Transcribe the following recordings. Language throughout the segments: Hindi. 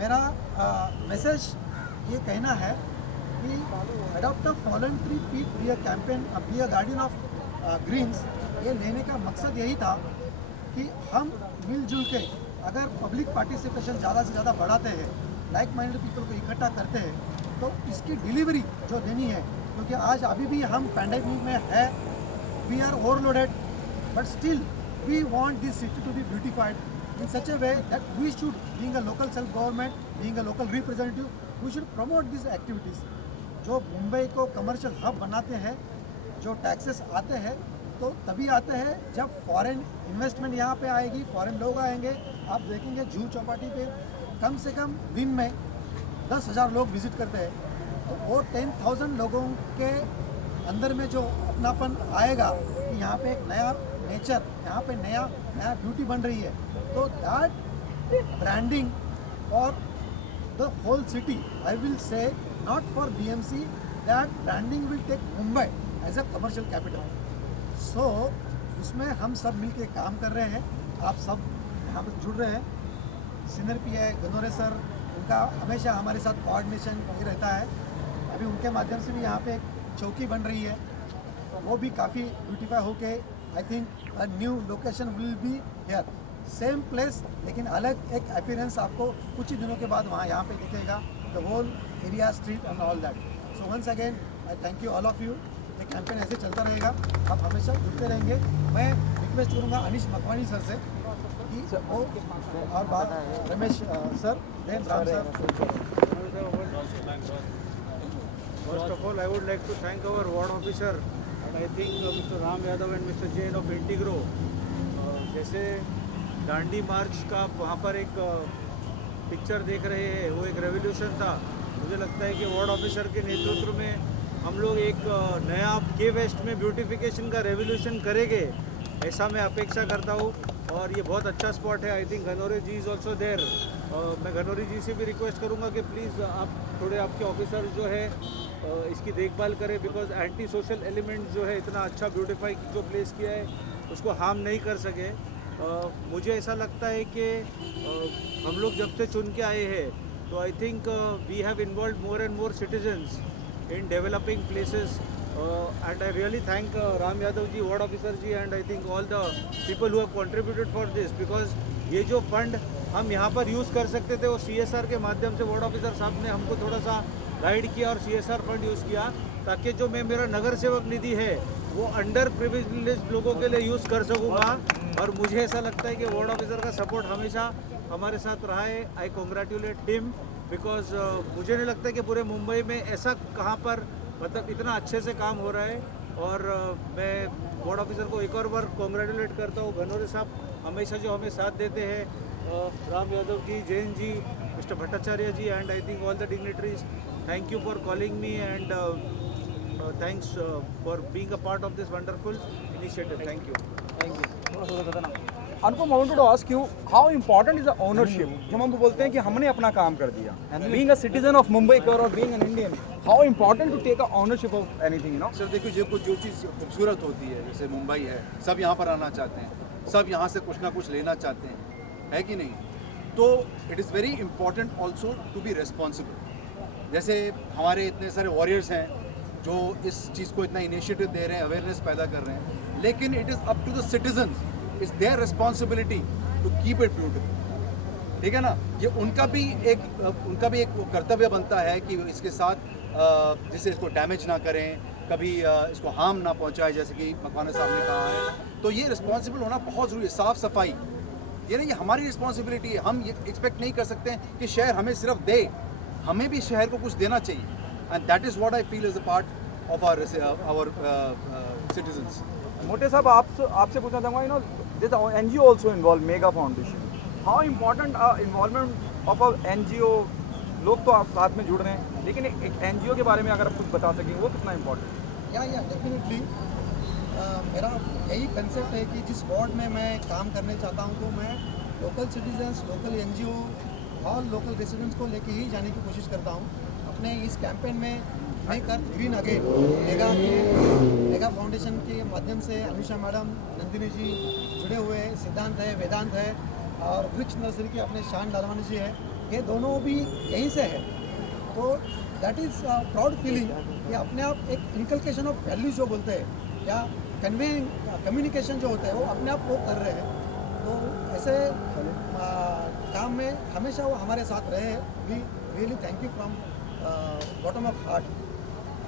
मेरा मैसेज ये कहना है कि adopt a voluntary peep be a campaign be a guardian of greens, ये लेने का मकसद यही था कि हम मिलजुल के अगर पब्लिक पार्टिसिपेशन ज़्यादा से ज़्यादा बढ़ाते हैं, लाइक माइंडेड पीपल को इकट्ठा करते हैं, तो इसकी डिलीवरी जो देनी है, क्योंकि आज अभी भी हम पैंडेमिक में है, we are overloaded, but still we want this city to be beautified in such a way that we should, being a local self government, being a local representative, we should promote these activities. जो मुंबई को कमर्शियल हब बनाते हैं, जो टैक्सेस आते हैं तो तभी आते हैं जब फॉरेन इन्वेस्टमेंट यहाँ पे आएगी, फॉरेन लोग आएंगे। आप देखेंगे जुहू चौपाटी पे कम से कम दिन में 10,000 लोग विजिट करते हैं, तो वो 10,000 लोगों के अंदर में जो अपनापन आएगा कि यहाँ पे एक नया नेचर, यहाँ पे नया ब्यूटी बन रही है, तो that branding for the whole city, I will say not for BMC, that branding will take Mumbai as a commercial capital. So उसमें हम सब मिलके काम कर रहे हैं, आप सब यहाँ पर जुड़ रहे हैं। सीनियर PI गनोरे सर, उनका हमेशा हमारे साथ कोऑर्डिनेशन ही रहता है। अभी उनके माध्यम से भी यहाँ पे एक चौकी बन रही है, तो वो भी काफ़ी ब्यूटीफाई होके, I think a new location will be here, same place लेकिन अलग एक अपीयरेंस आपको कुछ ही दिनों के बाद वहाँ यहाँ पे दिखेगा, the whole area, street and all that. So once again I thank you all of you. ये कैंपेन ऐसे चलता रहेगा, आप हमेशा जुड़ते रहेंगे। मैं रिक्वेस्ट करूँगा अनिश मकवानी सर से कि वो और बात Ramesh sir, then Ram sir. First of all, I would like to thank our ward officer and I think Mr. Ram Yadav and Mr. Jain of Integro. जैसे दांडी मार्च का वहाँ पर एक पिक्चर देख रहे हैं, वो एक रेवोल्यूशन था। मुझे लगता है कि वार्ड ऑफिसर के नेतृत्व में हम लोग एक नया के वेस्ट में ब्यूटिफिकेशन का रेवोल्यूशन करेंगे, ऐसा मैं अपेक्षा करता हूँ। और ये बहुत अच्छा स्पॉट है। I think Ganore ji is also there. मैं गनोरी जी से भी रिक्वेस्ट करूँगा कि प्लीज़ आप थोड़े आपके ऑफिसर जो है इसकी देखभाल करें, बिकॉज एंटी सोशल एलिमेंट जो है इतना अच्छा ब्यूटीफाई जो प्लेस किया है उसको हार्म नहीं कर सके। मुझे ऐसा लगता है कि हम लोग जब से चुन के आए हैं तो I think we have involve more and more citizens in developing places and I really thank Ram Yadav ji, ward officer ji, and I think all the people who have contributed for this, because ये जो फंड हम यहाँ पर यूज़ कर सकते थे वो CSR के माध्यम से वार्ड ऑफिसर साहब ने हमको थोड़ा सा गाइड किया और CSR फंड यूज़ किया, ताकि जो मैं मेरा नगर सेवक निधि है वो अंडर प्रिविलेज्ड लोगों के लिए यूज़ कर सकूँगा। और मुझे ऐसा लगता है कि वार्ड ऑफिसर का सपोर्ट हमेशा हमारे साथ रहा है। आई कॉन्ग्रेचुलेट टिम, बिकॉज मुझे नहीं लगता कि पूरे मुंबई में ऐसा कहाँ पर मतलब इतना अच्छे से काम हो रहा है। और मैं वार्ड ऑफिसर को एक और बार कॉन्ग्रेचुलेट करता हूँ। गनोरे साहब हमेशा जो हमें साथ देते हैं, Ram Yadav ji, Jain ji, mister Bhattacharya ji, and I think all the dignitaries, thank you for calling me and thanks for being a part of this wonderful initiative. Thank you. Anupam, I wanted to ask you how important is the ownership. जब हम बोलते हैं कि हमने अपना काम कर दिया, being a citizen of Mumbai और being an Indian, how important to take a ownership of anything, you know. Sir देखिए, जो चीज़ खूबसूरत होती है, जैसे मुंबई है, सब यहाँ पर आना चाहते हैं, सब यहाँ से कुछ ना कुछ लेना चाहते हैं, है कि नहीं? तो it is very important also to be responsible. जैसे हमारे इतने सारे वॉरियर्स हैं जो इस चीज़ को इतना इनिशिएटिव दे रहे हैं, अवेयरनेस पैदा कर रहे हैं, लेकिन it is up to the citizens, it's their responsibility to keep it beautiful. ठीक है ना? ये उनका भी एक कर्तव्य बनता है कि इसके साथ जिससे इसको डैमेज ना करें, कभी इसको हार्म ना पहुंचाए, जैसे कि मकवाना साहब ने कहा है। तो ये रिस्पॉन्सिबल होना बहुत ज़रूरी है। साफ़ सफाई ये नहीं, हमारी रिस्पॉन्सिबिलिटी है। हम ये एक्सपेक्ट नहीं कर सकते हैं कि शहर हमें सिर्फ दे, हमें भी शहर को कुछ देना चाहिए। And that is what I feel is a part of our citizens. Mote साहब, आपसे पूछना चाहूँगा, you know this NGO also involve, Mega Foundation, how important involvement of a NGO। लोग तो आप साथ में जुड़ रहे हैं, लेकिन एक NGO के बारे में अगर आप कुछ बता सकें, वो कितना इम्पोर्टेंट? या डेफिनेटली मेरा यही कंसेप्ट है कि जिस वार्ड में मैं काम करने चाहता हूँ, तो मैं local citizens, local NGO, all local residents को लेके ही जाने की कोशिश करता हूँ। अपने इस कैंपेन में मेक अर्थ ग्रीन अगेन मेगा फाउंडेशन के माध्यम से अनुषा मैडम, नंदिनी जी जुड़े हुए हैं, सिद्धांत है, वेदांत है, और वृक्ष नर्सरी के अपने शान लालवानी जी है। ये दोनों भी यहीं से है। तो दैट इज़ प्राउड फीलिंग कि अपने आप एक इनकलकेशन ऑफ वैल्यूज जो बोलते हैं या कन्वेइंग कम्युनिकेशन जो होता है वो अपने आप वो कर रहे हैं। तो ऐसे काम में हमेशा वो हमारे साथ रहे हैं। We really thank you from bottom of heart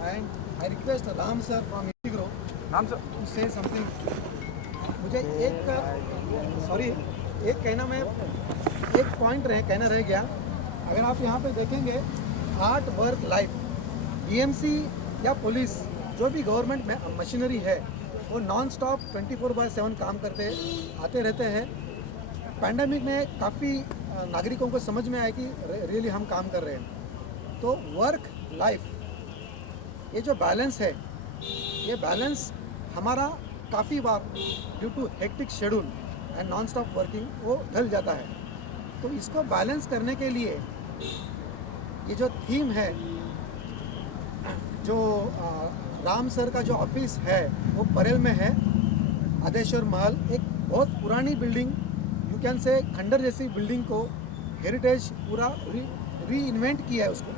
and I request Ram sir from Integro नाम सर टू से समथिंग। मुझे एक कहना मैं एक पॉइंट कहना रह गया। अगर आप यहाँ पे देखेंगे आर्ट वर्क लाइफ, बीएमसी या पुलिस जो भी गवर्नमेंट में मशीनरी है वो नॉन स्टॉप 24/7 काम करते आते रहते हैं। पैंडेमिक में काफ़ी नागरिकों को समझ में आया कि रियली हम काम कर रहे हैं। तो वर्क लाइफ ये जो बैलेंस है, ये बैलेंस हमारा काफ़ी बार due to hectic schedule and non stop working वो ढल जाता है। तो इसको बैलेंस करने के लिए ये जो थीम है, जो राम सर का जो ऑफिस है वो परेल में है, आदेश्वर महल, एक बहुत पुरानी बिल्डिंग, यू कैन से खंडर जैसी बिल्डिंग को हेरिटेज पूरा री इन्वेंट किया है, उसको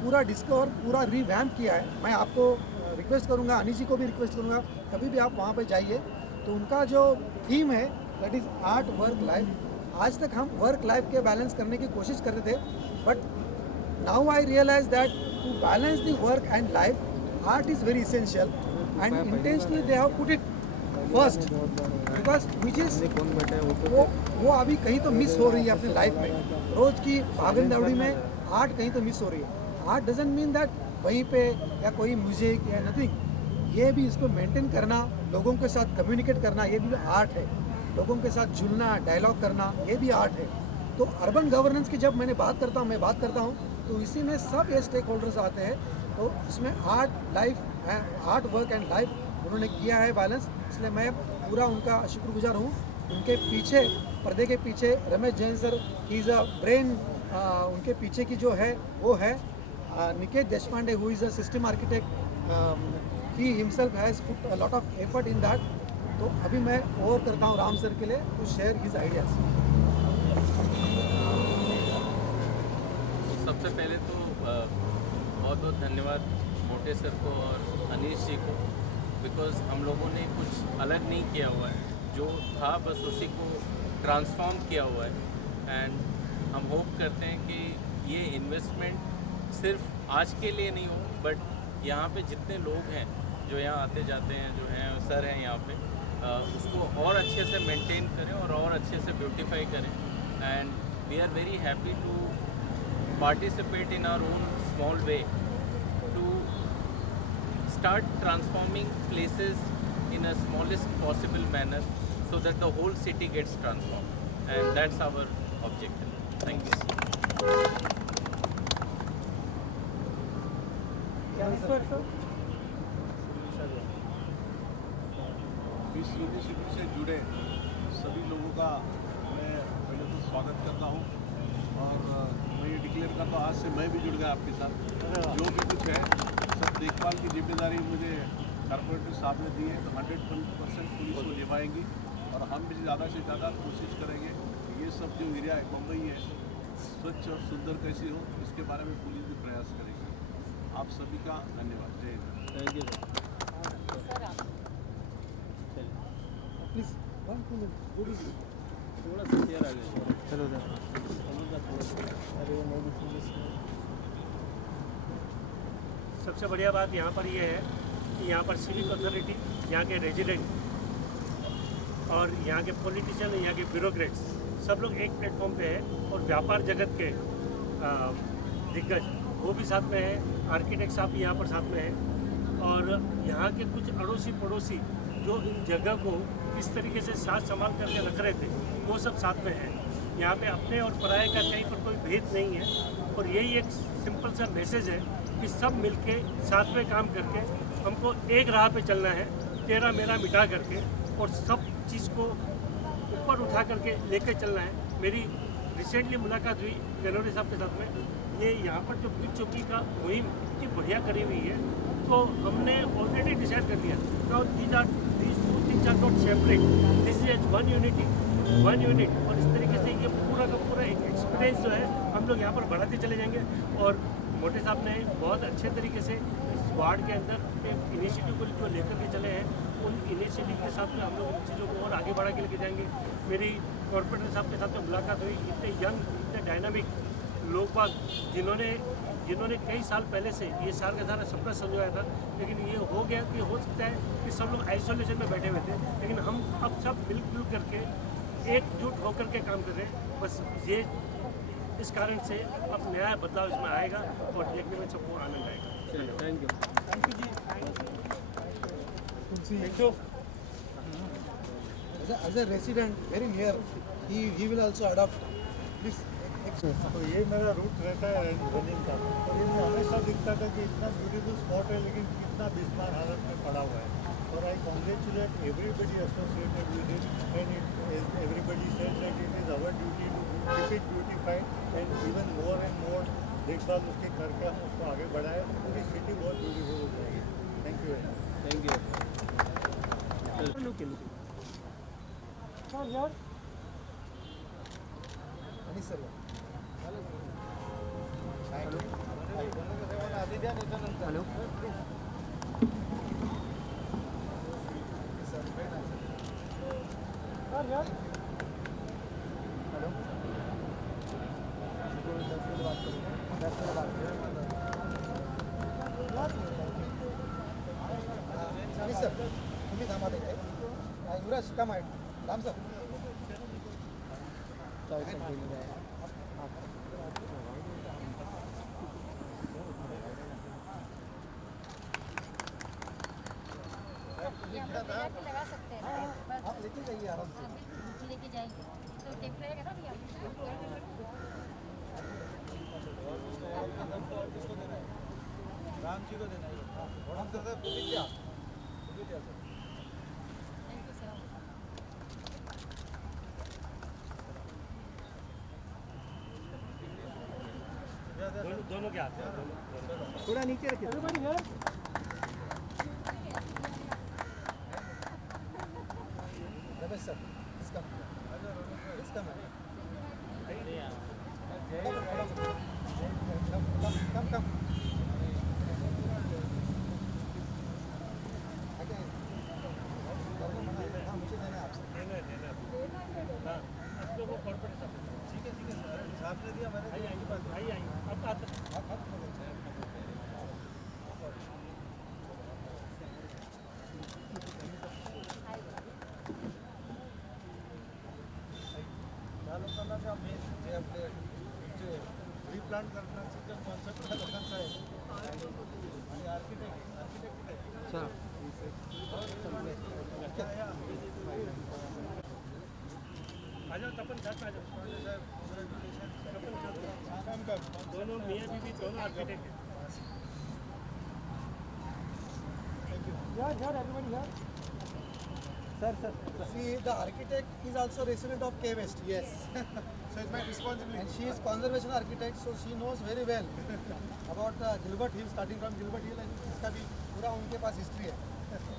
पूरा डिस्कवर पूरा रिवैम्प किया है। मैं आपको रिक्वेस्ट करूंगा, अनिश जी को भी रिक्वेस्ट करूंगा, कभी भी आप वहाँ पे जाइए तो उनका जो थीम है that is art work life. आज तक हम वर्क लाइफ के बैलेंस करने की कोशिश करते थे, but now I realise that to balance the work and life art is very essential and intentionally they have put it first because which is वो अभी कहीं तो मिस हो रही है अपनी लाइफ में। रोज़ की भागन दौड़ी में आर्ट कहीं तो मिस हो रही है। आर्ट डजंट मीन दैट वहीं पे या कोई म्यूजिक या नथिंग, ये भी इसको मेंटेन करना, लोगों के साथ कम्युनिकेट करना, ये भी आर्ट है। लोगों के साथ जुड़ना, डायलॉग करना, ये भी आर्ट है। तो अर्बन गवर्नेंस की जब मैं बात करता हूँ तो इसी में सब ये स्टेक होल्डर्स आते हैं। तो इसमें आर्ट वर्क एंड लाइफ उन्होंने किया है बैलेंस, इसलिए मैं पूरा उनका शुक्रगुजार हूँ। उनके पीछे, पर्दे के पीछे Ramesh Jain sir, he is a brain, उनके पीछे की जो है वो है Niket Deshpande, who is a system architect. He himself has put a lot of effort in that. तो अभी मैं और करता हूँ राम सर के लिए टू शेयर हिज आइडियाज़। सबसे पहले तो बहुत बहुत धन्यवाद मोटे सर को और अनीश जी को, बिकॉज़ हम लोगों ने कुछ अलग नहीं किया हुआ है, जो था बस उसी को ट्रांसफॉर्म किया हुआ है। एंड हम होप करते हैं कि ये इन्वेस्टमेंट सिर्फ आज के लिए नहीं हो, बट यहाँ पे जितने लोग हैं जो यहाँ आते जाते हैं, जो हैं सर हैं यहाँ पे, उसको और अच्छे से मेंटेन करें और अच्छे से ब्यूटीफाई करें। And we are very happy to participate in our own small way to start transforming places in a smallest possible manner so that the whole city gets transformed, and that's our objective. Thank you. इस यूनिवर्सिटी से जुड़े सभी लोगों का मैं पहले तो स्वागत करता हूँ और मैं ये डिक्लेयर करता हूँ आज से मैं भी जुड़ गया आपके साथ। जो भी कुछ है सब देखभाल की जिम्मेदारी मुझे कॉर्पोरेटर साहब ने दी है, तो 100% पुलिस को निभाएंगी और हम भी ज़्यादा से ज़्यादा कोशिश करेंगे कि ये सब जो एरिया है मुंबई है स्वच्छ और सुंदर कैसी हो, इसके बारे में पुलिस भी प्रयास करेगी। आप सभी का धन्यवाद। जय Hind. Thank you. Please 1 minute। थोड़ा सा शेयर आ गया। चलो सबसे बढ़िया बात यहाँ पर ये है कि यहाँ पर सिविक अथॉरिटी, यहाँ के रेजिडेंट और यहाँ के पॉलिटिशियन, यहाँ के ब्यूरोक्रेट्स सब लोग एक प्लेटफॉर्म पे हैं और व्यापार जगत के दिग्गज वो भी साथ में है, आर्किटेक्ट साहब भी यहाँ पर साथ में है और यहाँ के कुछ अड़ोसी पड़ोसी जो इन जगह को इस तरीके से साथ संभाल करके रख रहे थे वो सब साथ में है। यहाँ पे अपने और पराये का कहीं पर कोई भेद नहीं है और यही एक सिंपल सा मैसेज है कि सब मिलके साथ में काम करके हमको एक राह पे चलना है, तेरा मेरा मिटा करके, और सब चीज़ को ऊपर उठा करके लेके चलना है। मेरी रिसेंटली मुलाकात हुई गनौरी साहब के साथ में, ये यहाँ पर जो ब्रिज चौकी का मुहिम इतनी बढ़िया करी हुई है, तो हमने ऑलरेडी डिसाइड कर लिया these 2 things are not separate, this is one unit और इस तरीके से ये पूरा का पूरा एक एक्सपीरियंस जो है हम लोग यहाँ पर बढ़ाते चले जाएंगे। और मोटे साहब ने बहुत अच्छे तरीके से इस वार्ड के अंदर एक इनिशिएटिव को जो लेकर के चले हैं, उन इनिशिएटिव के साथ में हम लोग इन चीज़ों को और आगे बढ़ा के लेके जाएंगे। मेरी कॉर्पोरेटर साहब के साथ में मुलाकात हुई, इतने यंग, इतने डायनामिक लोग बाग जिन्होंने कई साल पहले से ये सारा का सारा सपना संजोया था, लेकिन ये हो गया कि हो सकता है कि सब लोग आइसोलेशन में बैठे हुए थे, लेकिन हम अब सब मिलजुल करके एकजुट होकर के काम कर रहे हैं। बस ये इस कारण से अब नया बदलाव इसमें आएगा और देखने में सबको आनंद आएगा। Thank you. Thank you. As a resident very near, he will also adopt. Please. तो ये मेरा रूट रहता है रनिंग का, और ये मुझे हमेशा दिखता था कि इतना ब्यूटीफुल स्पॉट है लेकिन कितना बिस्मार हालत में पड़ा हुआ है। और I congratulate everybody associated with it and everybody said that it is our duty to keep it beautified and even more देखभाल उसके करके हम उसको आगे बढ़ाएं। पूरी सिटी बहुत ब्यूटीफुल हो जाएगी। Thank you very much. Thank you. Hello. Sir तुम्ही थांबा ते युवराज काम आहे थांब सर. लगा सकते हैं बस आप लेके जाइए आराम से. लेके जाएंगे तो देख रहेगा ना भैया. राम जी को देना है। हम sir police thank you sir. दोनों के हाथ में. थोड़ा नीचे रखिए. रमेश सर इसका कम मुझे देना है आपसे. हाँ, आप लोगों को कॉर्पोरेट साहब. ठीक है सर, साहब ने दिया मैंने दिया, की बात आइए अब आता. त्या लोकांना त्या मेन जे आपले जे रिप्लांट करण्याचं जे कॉन्सेप्ट त्या लोकांचं आहे आणि आर्किटेक्ट आ जाओ तपन साथ में आ जाओ. तपन साथ. दोनों मियाँ बीवी दोनों आर्किटेक्ट हैं. Sir. See, the architect is also resident of K West. Yes. So it's my responsibility. And she is conservation architect, so she knows very well about Gilbert Hill, starting from Gilbert Hill, and इसका भी पूरा उनके पास history है.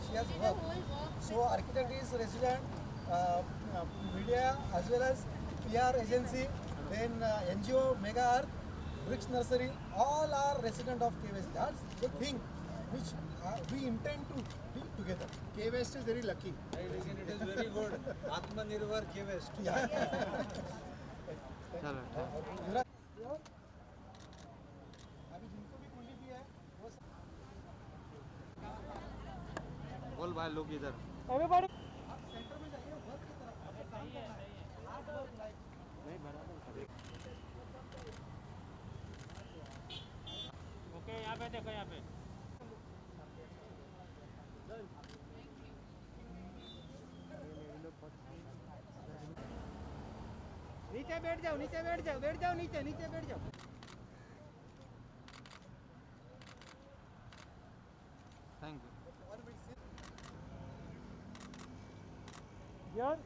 She has worked. So architect is resident, media as well as PR agency, then NGO, Mega Earth, Bricks Nursery, all are resident of K West. That's the thing which we intend to be together. K West is very lucky. It is very good. Atmanirbhar K West. अभी जिनको भी कुंडी दी है वो बोल भाई लोग इधर. आप सेंटर में जाइए, वर्क की तरफ आपको काम करना है. आप वर्क लाइक ओके, यहाँ पे देखो, यहाँ पे. नीचे बैठ जाओ नीचे बैठ जाओ. Thank you. Here